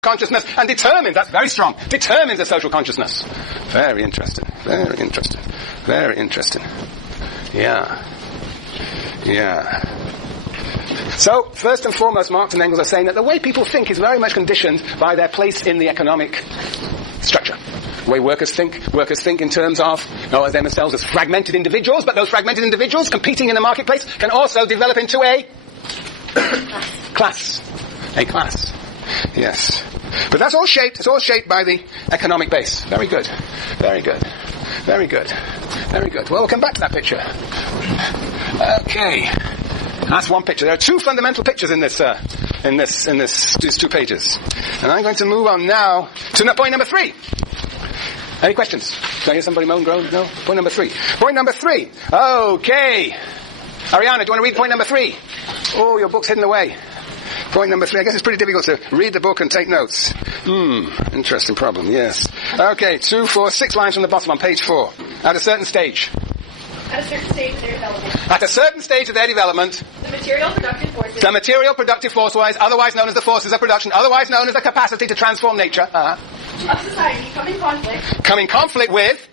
consciousness and determines, that's very strong, determines the social consciousness. Very interesting. Very interesting. Very interesting. Yeah. So, first and foremost, Marx and Engels are saying that the way people think is very much conditioned by their place in the economic structure. The way workers think in terms of themselves as fragmented individuals, but those fragmented individuals competing in the marketplace can also develop into a class. A class. Yes. But that's all shaped, it's all shaped by the economic base. Very good. Very good. Very good. Very good. Well, we'll come back to that picture. Okay. That's one picture. There are two fundamental pictures in these two pages. And I'm going to move on now to point number 3. Any questions? Did I hear somebody moan, groan? No? Point number 3. Point number 3. Okay. Ariana, do you want to read point number 3? Oh, your book's hidden away. Point number 3. I guess it's pretty difficult to read the book and take notes. Interesting problem, yes. Okay, 2, 4, 6 lines from the bottom on page 4. At a certain stage. At a certain stage of their development. At a certain stage of their development. The material productive forces. The material productive force-wise, otherwise known as the forces of production, otherwise known as the capacity to transform nature. Of society come in conflict. Come in conflict with.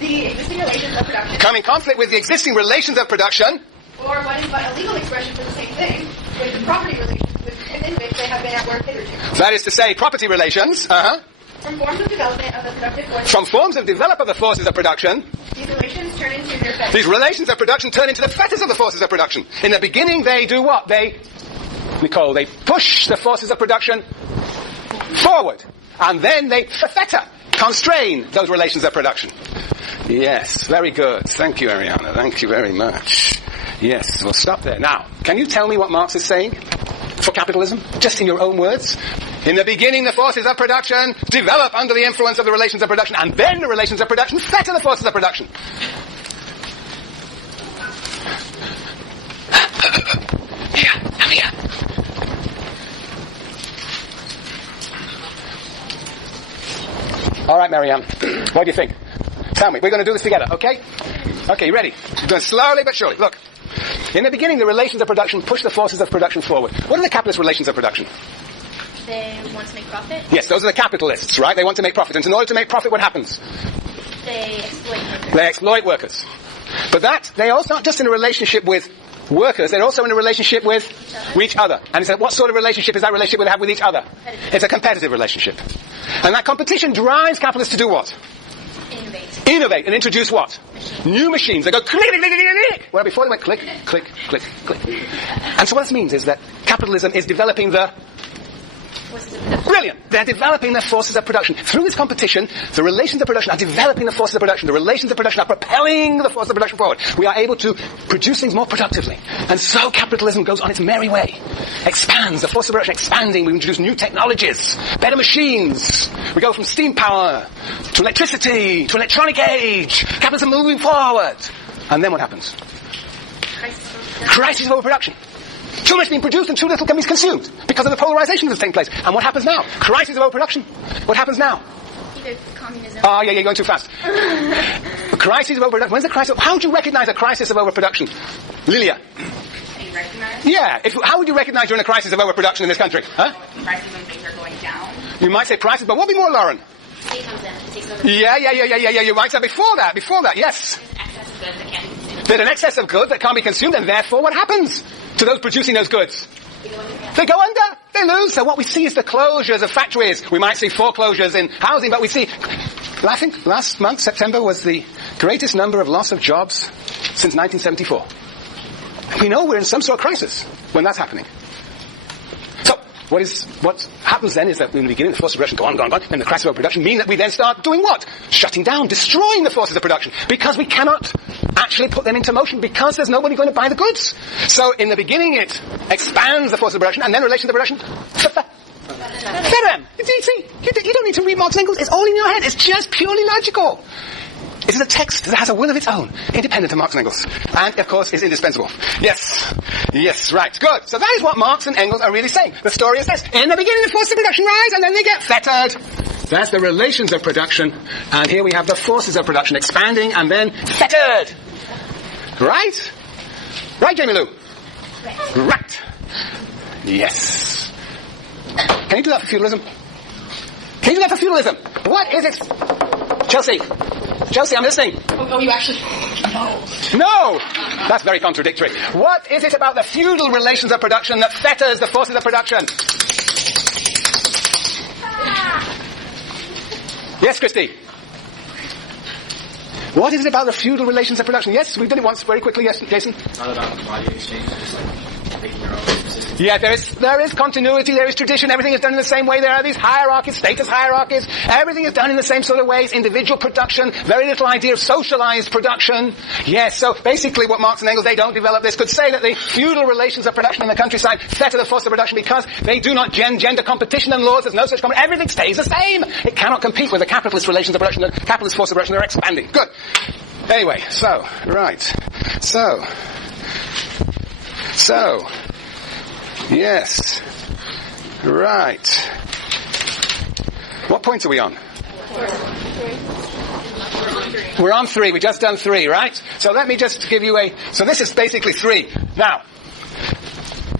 The existing relations of production. Come in conflict with the existing relations of production. Or what is but a legal expression for the same thing, with the property relations within which they have been at work hitherto. That is to say, property relations. From forms of development of the productive forces. From forms of development of the forces of production. These relations turn into their fetters. These relations of production turn into the fetters of the forces of production. In the beginning, they do what? Nicole, they push the forces of production forward. And then they fetter, constrain those relations of production. Yes, very good. Thank you, Ariana. Thank you very much. Yes, we'll stop there. Now, can you tell me what Marx is saying for capitalism? Just in your own words. In the beginning, the forces of production develop under the influence of the relations of production, and then the relations of production fetter the forces of production. Here, come here. All right, Marianne. What do you think? Tell me. We're going to do this together, okay? Okay, you ready? We're going slowly but surely. Look. In the beginning, the relations of production push the forces of production forward. What are the capitalist relations of production? They want to make profit. Yes, those are the capitalists, right? They want to make profit. And in order to make profit, what happens? They exploit workers. They exploit workers. But they also not just in a relationship with workers, they're also in a relationship with each other. And it's what sort of relationship is that relationship they have with each other? It's a competitive relationship. And that competition drives capitalists to do what? Innovate and introduce what? New machines. They go click, click, click, click, click. Well, before they went click, click, click, click. And so what this means is that capitalism is developing the... Brilliant. They're developing the forces of production. Through this competition, the relations of production are developing the forces of production. The relations of production are propelling the forces of production forward. We are able to produce things more productively. And so capitalism goes on its merry way. Expands. The forces of production expanding. We introduce new technologies. Better machines. We go from steam power to electricity to electronic age. Capitalism moving forward. And then what happens? Crisis of overproduction. Too much being produced and too little can be consumed because of the polarization that's taking place. And what happens now? Crisis of overproduction. What happens now? Either communism. Oh, yeah, you're going too fast. A crisis of overproduction. When's the crisis? How would you recognize a crisis of overproduction? Lilia. How do you recognize? Yeah. How would you recognize you're in a crisis of overproduction in this country? Huh? Prices when things are going down. You might say prices, but what would be more, Lauren? State comes in. It takes over. Yeah. You might say before that, yes. There's excess of goods that can't be consumed. There's an excess of goods that can't be consumed, and therefore what happens to those producing those goods? They go under. They lose. So what we see is the closures of factories. We might see foreclosures in housing, but we see... I think last month, September, was the greatest number of loss of jobs since 1974. We know we're in some sort of crisis when that's happening. So, what happens then is that in the beginning the forces of production go on, and the crisis of production mean that we then start doing what? Shutting down, destroying the forces of production, because we cannot actually put them into motion, because there's nobody going to buy the goods. So in the beginning it expands the forces of production, and then relations of production fetter them. You don't need to read Marx and Engels, it's all in your head, it's just purely logical. It is a text that has a will of its own, independent of Marx and Engels. And, of course, is indispensable. Yes, right, good. So that is what Marx and Engels are really saying. The story is this. In the beginning, the forces of production rise, and then they get fettered. That's the relations of production. And here we have the forces of production expanding and then fettered. Right? Right, Jamie Lou? Right. Yes. Can you do that for feudalism? Can you get to feudalism? What is it? Chelsea, I'm listening. Oh, you actually... No! That's very contradictory. What is it about the feudal relations of production that fetters the forces of production? Yes, Christy? What is it about the feudal relations of production? Yes, we've done it once very quickly. Yes, Jason? Not about commodity exchange, just like making your own decisions. Yeah, there is continuity, there is tradition, everything is done in the same way. There are these hierarchies, status hierarchies. Everything is done in the same sort of ways. Individual production, very little idea of socialized production. Yes, so basically what Marx and Engels, they don't develop this, could say that the feudal relations of production in the countryside fetter the force of production because they do not gender competition and laws. There's no such competition. Everything stays the same. It cannot compete with the capitalist relations of production. The capitalist force of production, they're expanding. Good. Anyway, yes. Right. What point are we on? We're on 3. We've just done 3, right? So let me just give you so this is basically 3. Now,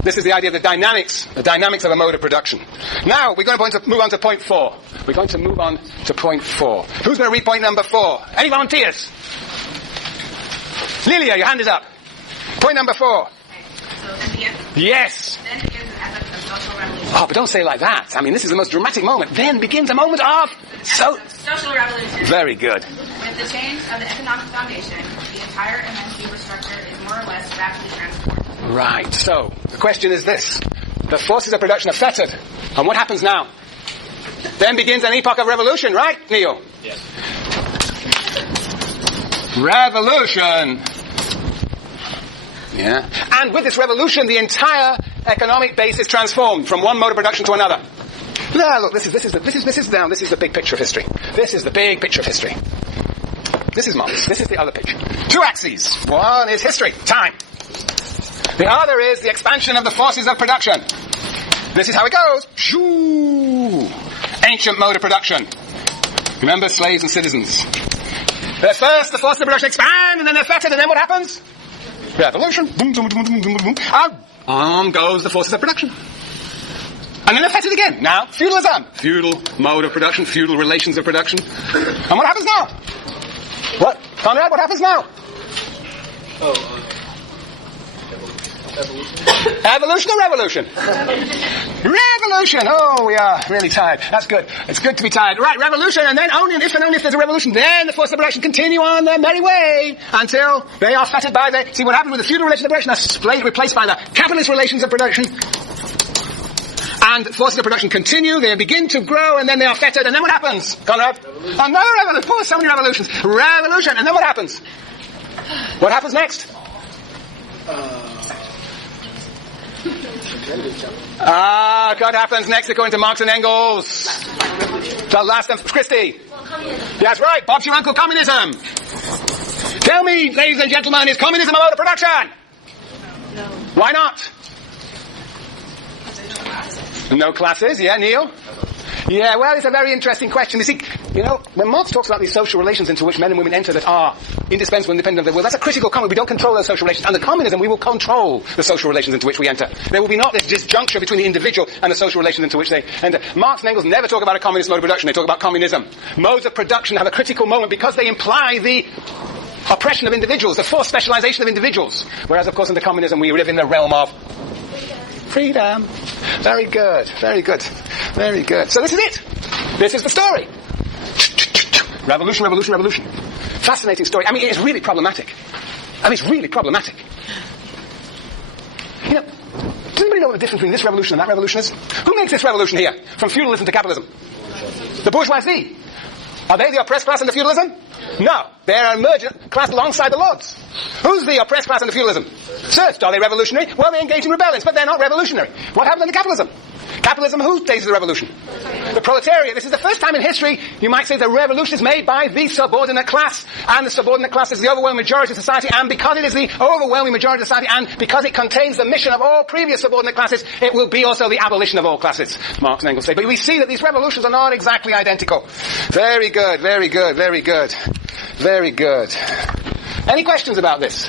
this is the idea of the dynamics of a mode of production. Now, we're going to move on to point 4. We're going to move on to point 4. Who's going to read point number 4? Any volunteers? Lilia, your hand is up. Point number 4. So then begins, Yes. then begins an epoch of social revolution. Oh, but don't say it like that. I mean, this is the most dramatic moment. Then begins a moment of Social revolution. Very good. With the change of the economic foundation, the entire immense superstructure is more or less rapidly transformed. Right. So, the question is this. The forces of production are fettered. And what happens now? Then begins an epoch of revolution, right, Neil? Yes. Revolution. Yeah. And with this revolution, the entire economic base is transformed from one mode of production to another. Now, look, this is the big picture of history. This is the big picture of history. This is Marx. This is the other picture. 2 axes. One is history, time. The other is the expansion of the forces of production. This is how it goes. Shoo! Ancient mode of production. Remember, slaves and citizens. At first, the forces of production expand, and then they're fettered, and then what happens? Revolution. Boom, boom, boom, boom, boom, boom. On goes the forces of production. And then they're fettered again. Now, feudalism. Feudal mode of production, feudal relations of production. And what happens now? What? Conrad, what happens now? Evolution or revolution? Revolution! Oh, we are really tired. That's good. It's good to be tired. Right, revolution, and then only if there's a revolution, then the forces of production continue on their merry way until they are fettered by the... See, what happened with the feudal relations of production are replaced by the capitalist relations of production. And forces of production continue, they begin to grow, and then they are fettered, and then what happens? Conrad? Another revolution. Oh, so many revolutions. Revolution, and then what happens? What happens next? What happens next according to Marx and Engels? The last of Christy. That's right, Bob's your uncle, communism. Tell me, ladies and gentlemen, is communism a mode of production? No. Why not? No classes, yeah, Neil? Yeah, well, it's a very interesting question. You see, when Marx talks about these social relations into which men and women enter that are indispensable, independent of the will, that's a critical comment. We don't control those social relations. Under communism, we will control the social relations into which we enter. There will be not this disjuncture between the individual and the social relations into which they enter. Marx and Engels never talk about a communist mode of production. They talk about communism. Modes of production have a critical moment because they imply the oppression of individuals, the forced specialization of individuals. Whereas, of course, under communism, we live in the realm of freedom. Very good. Very good. Very good. So this is it. This is the story. Revolution, revolution, revolution. Fascinating story. I mean, it's really problematic. Does anybody know what the difference between this revolution and that revolution is? Who makes this revolution here? From feudalism to capitalism? The bourgeoisie. Are they the oppressed class under feudalism? No. They're an emergent class alongside the lords. Who's the oppressed class under feudalism? Serfs. Are they revolutionary? Well, they engage in rebellions, but they're not revolutionary. What happened under capitalism? Capitalism, whose days of the revolution? The proletariat. This is the first time in history, you might say, the revolution is made by the subordinate class. And the subordinate class is the overwhelming majority of society. And because it is the overwhelming majority of society, and because it contains the mission of all previous subordinate classes, it will be also the abolition of all classes, Marx and Engels say. But we see that these revolutions are not exactly identical. Very good, very good, very good. Very good. Any questions about this?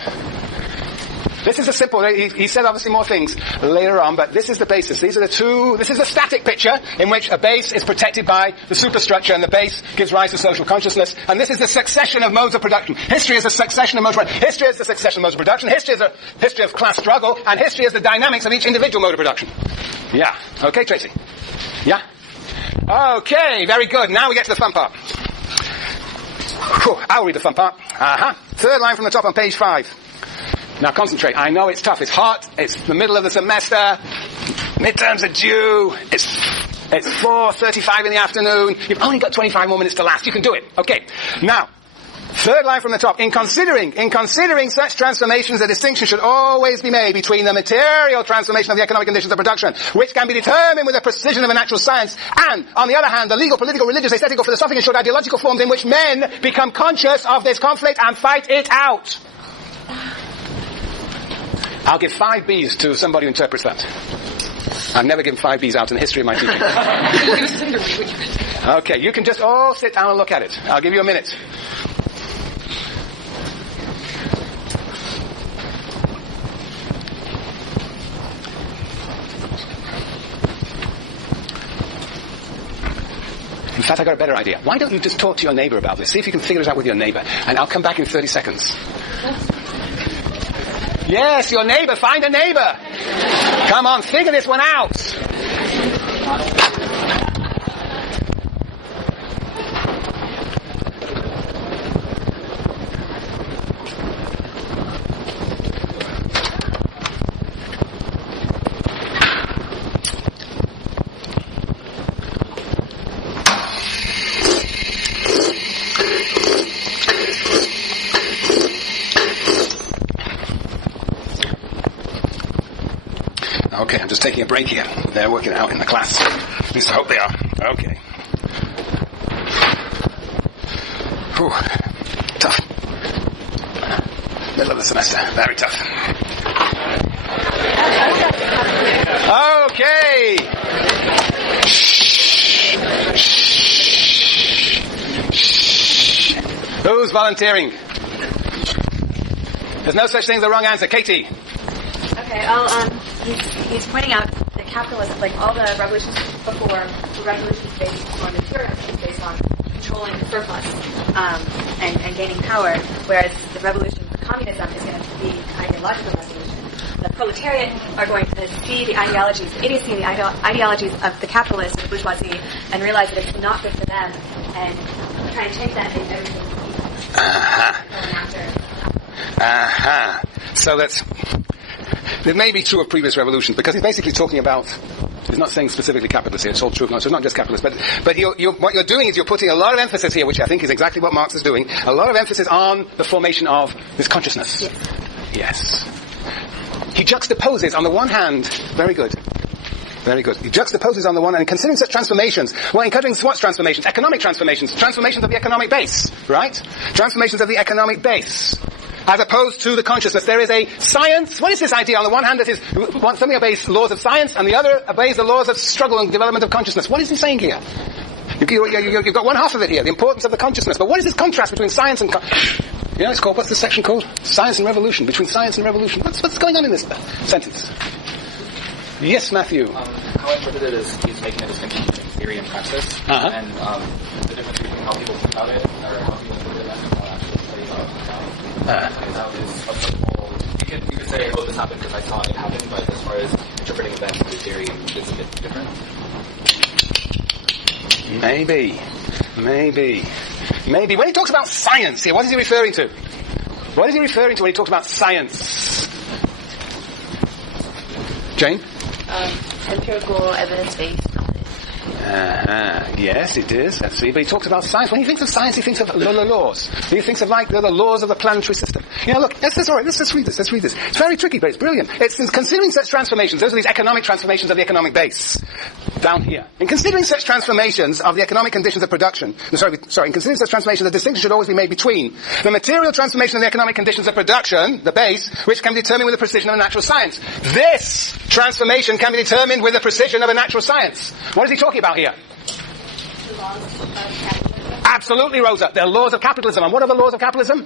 This is a simple, he said obviously more things later on, but this is the basis. These are the two, this is the static picture in which a base is protected by the superstructure and the base gives rise to social consciousness. And this is the succession of modes of production. History is a succession of modes of production. History is the succession of modes of production. History is a history of class struggle. And history is the dynamics of each individual mode of production. Yeah. Okay, Tracy? Yeah? Okay, very good. Now we get to the fun part. Whew, I'll read the fun part. Third line from the top on page 5. Now concentrate. I know it's tough. It's hot. It's the middle of the semester. Midterms are due. It's 4:35 in the afternoon. You've only got 25 more minutes to last. You can do it. Okay. Now, third line from the top. In considering such transformations, a distinction should always be made between the material transformation of the economic conditions of production, which can be determined with the precision of a natural science, and, on the other hand, the legal, political, religious, aesthetic, philosophic, and short ideological forms in which men become conscious of this conflict and fight it out. I'll give 5 B's to somebody who interprets that. I've never given 5 B's out in the history of my teaching. Okay, you can just all sit down and look at it. I'll give you a minute. In fact, I got a better idea. Why don't you just talk to your neighbor about this? See if you can figure it out with your neighbor. And I'll come back in 30 seconds. Yes, your neighbor. Find a neighbor. Come on, figure this one out. Okay, I'm just taking a break here. They're working out in the class. At least I hope they are. Okay. Whew. Tough. Middle of the semester. Very tough. Okay. Shh. Who's volunteering? There's no such thing as the wrong answer. Katie. Okay, he's pointing out that capitalism, like all the revolutions before, the revolutions based on materialism, based on controlling the surplus and gaining power, whereas the revolution for communism is going to be an ideological revolution. The proletariat are going to see the ideologies, the idiocy and the ideologies of the capitalists and the bourgeoisie and realize that it's not good for them and try and change that in everything. So that's... It may be true of previous revolutions, because he's basically talking about, he's not saying specifically capitalist here, it's all true, so it's not just capitalist, but what you're doing is you're putting a lot of emphasis here, which I think is exactly what Marx is doing, a lot of emphasis on the formation of this consciousness. Yes. He juxtaposes, on the one hand, very good. Very good. He juxtaposes on the one hand, and considering such transformations, well, in considering what transformations? Economic transformations. Transformations of the economic base, right? Transformations of the economic base. As opposed to the consciousness. There is a science. What is this idea? On the one hand, that is something obeys laws of science, and the other obeys the laws of struggle and development of consciousness. What is he saying here? You've got one half of it here, the importance of the consciousness. But what is this contrast between science and... it's called, what's this section called? Science and revolution. Between science and revolution. What's going on in this sentence? Yes, Matthew. How I interpret it is he's making a distinction between theory and praxis, and the difference between how people think about it, or how people interpret it, and how actually study about it. You could say, oh, this happened because I saw it happen, but as far as interpreting events through theory, it's a bit different. Maybe. When he talks about science here, what is he referring to? What is he referring to when he talks about science? Jane? Empirical evidence-based knowledge. Yes, it is. Let's see. But he talks about science. When he thinks of science, he thinks of the laws. He thinks of the laws of the planetary system. Look, let's read this. Let's read this. It's very tricky, but it's brilliant. It's considering such transformations. Those are these economic transformations of the economic base. Down here. In considering such transformations of the economic conditions of production, in considering such transformations, the distinction should always be made between the material transformation of the economic conditions of production, the base, which can be determined with the precision of a natural science. This transformation can be determined with the precision of a natural science. What is he talking about here? The laws of capitalism. Absolutely, Rosa. They're laws of capitalism. And what are the laws of capitalism?